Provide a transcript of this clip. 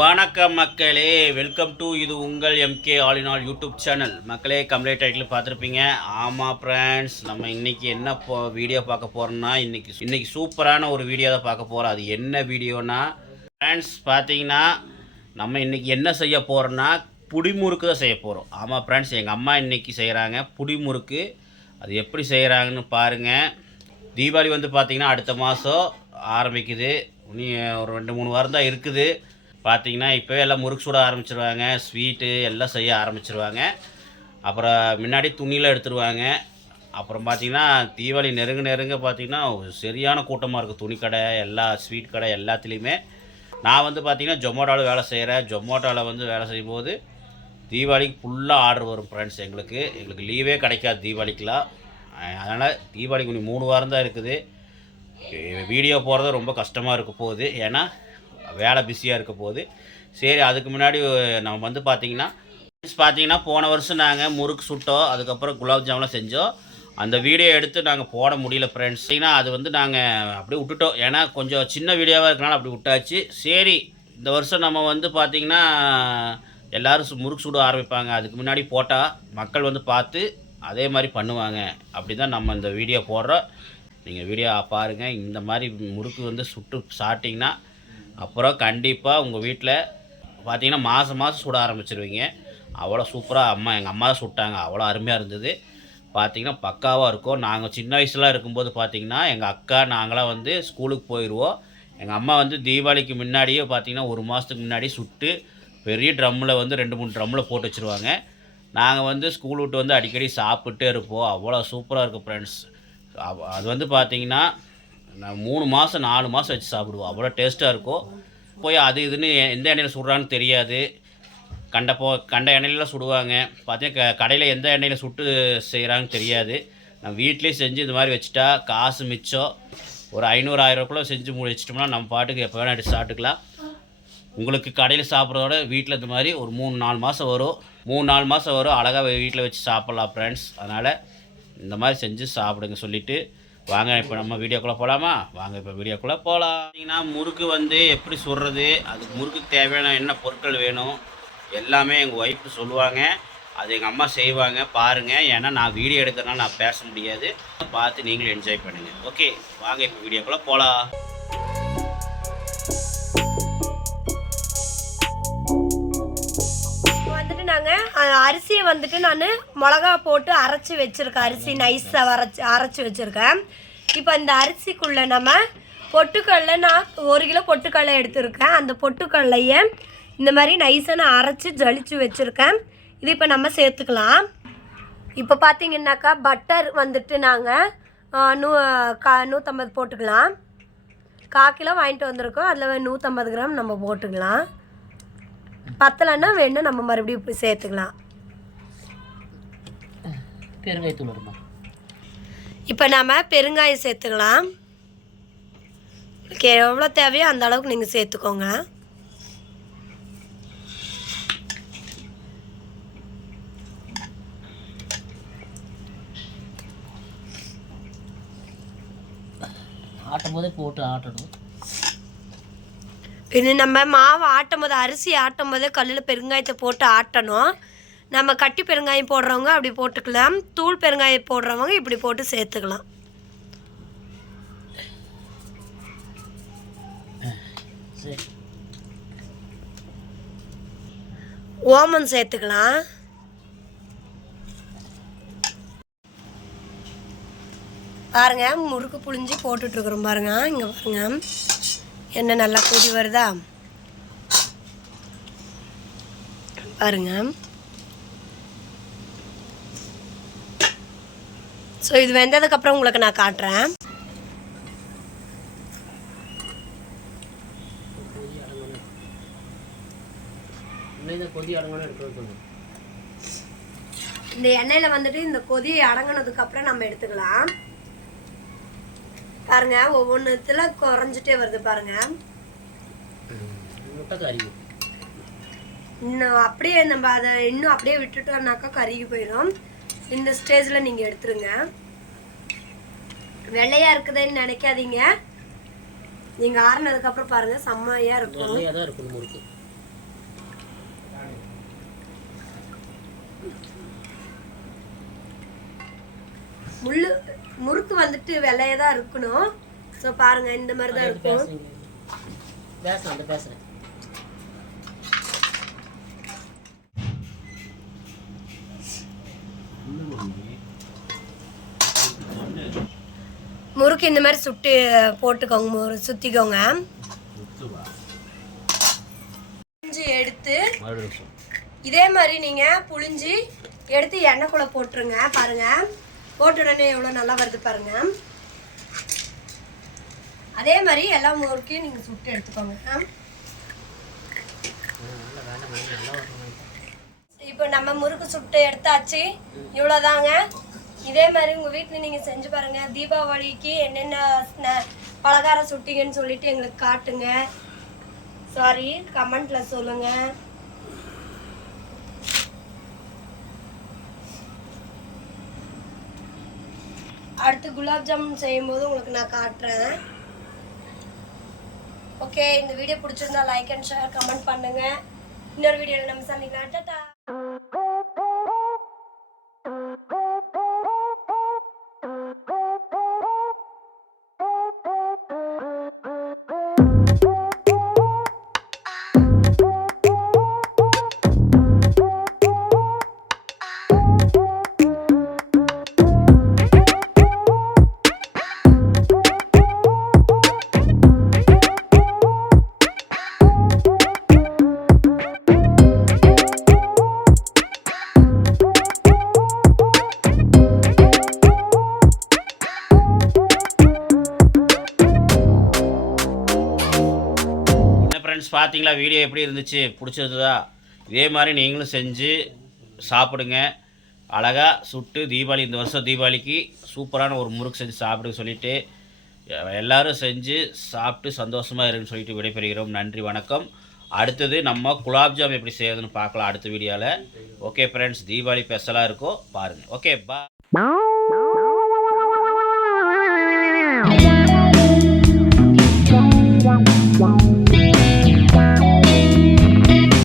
வணக்கம் மக்களே. Welcome to இது உங்கள் MK all in all YouTube channel மக்களே கம்ப்ளீட் டைட்டில் பார்த்துருப்பீங்க. ஆமாம் ஃப்ரெண்ட்ஸ் நம்ம இன்னைக்கு என்ன போ வீடியோ பார்க்க போகிறோம்னா இன்னைக்கு இன்னைக்கு சூப்பரான ஒரு வீடியோ தான் பார்க்க போகிறோம் அது என்ன வீடியோனா ஃப்ரெண்ட்ஸ் பார்த்தீங்கன்னா நம்ம இன்னைக்கு என்ன செய்ய போகிறோம்னா புடிமுறுக்கு தான் செய்ய போகிறோம் ஆமாம் ஃப்ரெண்ட்ஸ் எங்கள் அம்மா இன்னைக்கு செய்கிறாங்க புடிமுறுக்கு. அது எப்படி செய்கிறாங்கன்னு பாருங்கள் தீபாவளி வந்து பார்த்திங்கன்னா அடுத்த மாதம் ஆரம்பிக்குது. இனி ஒரு ரெண்டு மூணு வாரம் தான் இருக்குது. பார்த்தீங்கன்னா இப்போவே எல்லாம் முறுக்கு சுட ஆரம்பிச்சிருவாங்க ஸ்வீட்டு எல்லாம் செய்ய ஆரம்பிச்சிருவாங்க. அப்புறம் முன்னாடி துணியெலாம் எடுத்துருவாங்க. அப்புறம் பார்த்தீங்கன்னா தீபாவளி நெருங்க நெருங்க பார்த்தீங்கன்னா சரியான கூட்டமாக இருக்குது துணி கடை எல்லா ஸ்வீட் கடை எல்லாத்துலேயுமே. நான் வந்து பார்த்தீங்கன்னா ஜொமோட்டோவில் வேலை செய்கிறேன் ஜொமோட்டோவில் வந்து வேலை செய்யும்போது தீபாவளிக்கு ஃபுல்லாக ஆர்டர் வரும் ஃப்ரெண்ட்ஸ் எங்களுக்கு எங்களுக்கு லீவே கிடைக்காது தீபாவளிக்கெலாம் அதனால் தீபாவளிக்கு இன்னும் மூணு வாரம் தான் இருக்குது. வீடியோ போகிறது ரொம்ப கஷ்டமாக இருக்க போகுது. ஏன்னா வேலை பிஸியாக இருக்க போது சரி அதுக்கு முன்னாடி நம்ம வந்து பார்த்தீங்கன்னா பார்த்தீங்கன்னா போன வருஷம் நாங்கள் முறுக்கு சுட்டோம் அதுக்கப்புறம் குலாப் ஜாம்லாம் செஞ்சோம் அந்த வீடியோ எடுத்து நாங்கள் போட முடியல ஃப்ரெண்ட்ஸ் அது வந்து நாங்கள் அப்படியே விட்டுட்டோம். ஏன்னா கொஞ்சம் சின்ன வீடியோவாக இருக்கனால அப்படி விட்டாச்சு. சரி இந்த வருஷம் நம்ம வந்து பார்த்திங்கன்னா எல்லோரும் சு- முறுக்கு சுட ஆரம்பிப்பாங்க. அதுக்கு முன்னாடி போட்டால் மக்கள் வந்து பார்த்து அதே மாதிரி பண்ணுவாங்க. அப்படி தான் நம்ம இந்த வீடியோ போடுறோம். நீங்கள் வீடியோ பாருங்கள் இந்த மாதிரி முறுக்கு வந்து சுட்டு சாப்பிட்டிங்கன்னா அப்புறம் கண்டிப்பாக உங்கள் வீட்டில் பார்த்தீங்கன்னா மாதம் மாதம் சுட ஆரம்பிச்சிருவீங்க. அவ்வளோ சூப்பராக அம்மா எங்கள் அம்மா சுட்டாங்க. அவ்வளோ அருமையாக இருந்தது. பார்த்திங்கன்னா பக்காவாக இருக்கும். நாங்கள் சின்ன வயசுலாம் இருக்கும்போது பார்த்திங்கன்னா எங்கள் அக்கா நாங்களாம் வந்து ஸ்கூலுக்கு போயிடுவோம் எங்கள் அம்மா வந்து தீபாவளிக்கு முன்னாடியே பார்த்தீங்கன்னா ஒரு மாதத்துக்கு முன்னாடி சுட்டு பெரிய ட்ரம்மில் வந்து ரெண்டு மூணு ட்ரம்மில் போட்டு வச்சுருவாங்க. நாங்கள் வந்து ஸ்கூல் விட்டு வந்து அடிக்கடி சாப்பிட்டே இருப்போம். அவ்வளோ சூப்பராக இருக்கும் ஃப்ரெண்ட்ஸ் அது வந்து பார்த்திங்கன்னா நான் மூணு மாதம் நாலு மாதம் வச்சு சாப்பிடுவோம். அவ்வளோ டேஸ்ட்டாக இருக்கும். போய் அது இதுன்னு எந்த எண்ணெயில் சுடுறான்னு தெரியாது. கண்ட போ கண்ட எண்ணெயிலலாம் சுடுவாங்க. பார்த்தீங்கன்னா க கடையில் எந்த எண்ணெயில் சுட்டு செய்கிறாங்கன்னு தெரியாது. நம்ம வீட்லேயே செஞ்சு இந்த மாதிரி வச்சுட்டா காசு மிச்சம். ஒரு ஐநூறு ஆயிரக்குள்ளே செஞ்சு முடிச்சிட்டோம்னா நம்ம பாட்டுக்கு எப்போ வேணால் எடுத்து சாப்பிட்டுக்கலாம். உங்களுக்கு கடையில் சாப்பிட்றதோட வீட்டில் இந்த மாதிரி ஒரு மூணு நாலு மாதம் வரும். மூணு நாலு மாதம் வரும். அழகாக வீட்டில் வச்சு சாப்பிட்லாம் ஃப்ரெண்ட்ஸ் அதனால் இந்த மாதிரி செஞ்சு சாப்பிடுங்க சொல்லிவிட்டு வாங்க இப்போ நம்ம வீடியோக்குள்ளே போகலாமா வாங்க இப்போ வீடியோக்குள்ளே போகலாம் பார்த்தீங்கன்னா முறுக்கு வந்து எப்படி சுடுறது அதுக்கு முறுக்கு தேவையான என்ன பொருட்கள் வேணும் எல்லாமே எங்கள் ஒய்ஃப் சொல்லுவாங்க. அது எங்கள் அம்மா செய்வாங்க பாருங்கள் ஏன்னா நான் வீடியோ எடுக்கிறனால நான் பேச முடியாது. பார்த்து நீங்களும் என்ஜாய் பண்ணுங்கள் ஓகே வாங்க இப்போ வீடியோக்குள்ளே போகலாம் அரிசியை வந்துட்டு நான் மிளகா போட்டு அரைச்சி வச்சுருக்கேன். அரிசி நைஸாக அரைச்சி அரைச்சி வச்சுருக்கேன். இப்போ இந்த அரிசிக்குள்ளே நம்ம பொட்டுக்கடலை நான் ஒரு கிலோ பொட்டுக்கடலை எடுத்திருக்கேன். அந்த பொட்டுக்கடலையை இந்த மாதிரி நைஸாக நான் அரைச்சி ஜலிச்சு வச்சுருக்கேன். இது இப்போ நம்ம சேர்த்துக்கலாம். இப்போ பார்த்தீங்கன்னாக்கா பட்டர் வந்துட்டு நாங்கள் நூ கா நூற்றம்பது போட்டுக்கலாம். கால் கிலோ வாங்கிட்டு வந்திருக்கோம். அதில் நூற்றம்பது கிராம் நம்ம போட்டுக்கலாம். பத்தலைன்னா வேணும் நம்ம மறுபடியும் இப்படி சேர்த்துக்கலாம். பெருங்காயத்தூள் இப்போ நாம் பெருங்காயம் சேர்த்துக்கலாம். உங்களுக்கு எவ்வளோ தேவையோ அந்த அளவுக்கு நீங்கள் சேர்த்துக்கோங்க. ஆட்டும் போதே போட்டு ஆட்டணும். இது நம்ம மாவு ஆட்டும் போது அரிசி ஆட்டும் போது கல்லில் பெருங்காயத்தை போட்டு ஆட்டணும். நம்ம கட்டி பெருங்காயம் போடுறவங்க அப்படி போட்டுக்கலாம். தூள் பெருங்காயம் போடுறவங்க இப்படி போட்டு சேர்த்துக்கலாம். சரி ஓமம் சேர்த்துக்கலாம். பாருங்க முறுக்கு புழிஞ்சு போட்டுட்ருக்குறோம் பாருங்க. இங்கே பாருங்க. என்ன நல்லா கொதி வருதா? பாருங்க. ஸோ இது வெந்ததுக்கப்புறம் உங்களுக்கு நான் காட்டுறேன். இந்த கொதி எண்ணெயில் வந்துட்டு இந்த கொதி அடங்கினதுக்கு அப்புறம் நம்ம எடுத்துக்கலாம். பாருங்க ஒவ்வொன்றுத்துல குறைஞ்சிட்டே வருது பாருங்க. இன்னும் அப்படியே நம்ம அதை இன்னும் அப்படியே விட்டுட்டோம்னாக்கா கருகி போயிடும். இந்த ஸ்டேஜில் நீங்கள் எடுத்துருங்க. வெள்ளையாக இருக்குதுன்னு நினைக்காதீங்க. நீங்கள் ஆறுனதுக்கப்புறம் பாருங்கள் செம்மையாக இருக்கும். முள்ளு முறுக்கு வந்துட்டு வெள்ளையாக தான் இருக்கணும். ஸோ பாருங்க இந்த மாதிரி தான் இருக்கும். பேசுறேன் பேசுறேன். முறுக்கு இந்த மாதிரி சுட்டு போட்டுக்கோங்க முறு சுற்றிக்கோங்க புளிஞ்சு எடுத்து இதே மாதிரி நீங்கள் புளிஞ்சு எடுத்து எண்ணெய்க்குள்ளே போட்டுருங்க பாருங்க. போட்ட உடனே எவ்வளோ நல்லா வருது பாருங்க. அதே மாதிரி எல்லா முறுக்கையும் நீங்கள் சுட்டு எடுத்துக்கோங்க. இப்போ நம்ம முறுக்கு சுட்டு எடுத்தாச்சு. இவ்வளோதாங்க. இதே மாதிரி உங்கள் வீட்டில் நீங்கள் செஞ்சு பாருங்கள் தீபாவளிக்கு என்னென்ன பலகாரம் சுட்டிங்கன்னு சொல்லிட்டு எங்களுக்கு காட்டுங்க. சாரி கமெண்ட்ல சொல்லுங்கள் அடுத்து குலாப் ஜாமுன் செய்யும்போது உங்களுக்கு நான் காட்டுறேன். ஓகே இந்த வீடியோ பிடிச்சிருந்தா லைக் அண்ட் ஷேர் கமெண்ட் பண்ணுங்க. இன்னொரு வீடியோவில் நம்ம சந்திக்கலாம். டாட்டா பார்த்தீங்களா வீடியோ எப்படி இருந்துச்சு? பிடிச்சிருந்ததா? இதே மாதிரி நீங்களும் செஞ்சு சாப்பிடுங்க. அழகாக சுட்டு தீபாவளி இந்த வருஷம் தீபாவளிக்கு சூப்பரான ஒரு முறுக்கு செஞ்சு சாப்பிடுங்க சொல்லிவிட்டு எல்லோரும் செஞ்சு சாப்பிட்டு சந்தோஷமாக இருக்குன்னு சொல்லிட்டு விடைபெறுகிறோம். நன்றி வணக்கம். அடுத்தது நம்ம குலாப் ஜாம் எப்படி செய்யறதுன்னு பார்க்கலாம் அடுத்த வீடியோவில் ஓகே ஃப்ரெண்ட்ஸ் தீபாவளி ஸ்பெஷலாக இருக்கோ பாருங்கள் ஓகே பா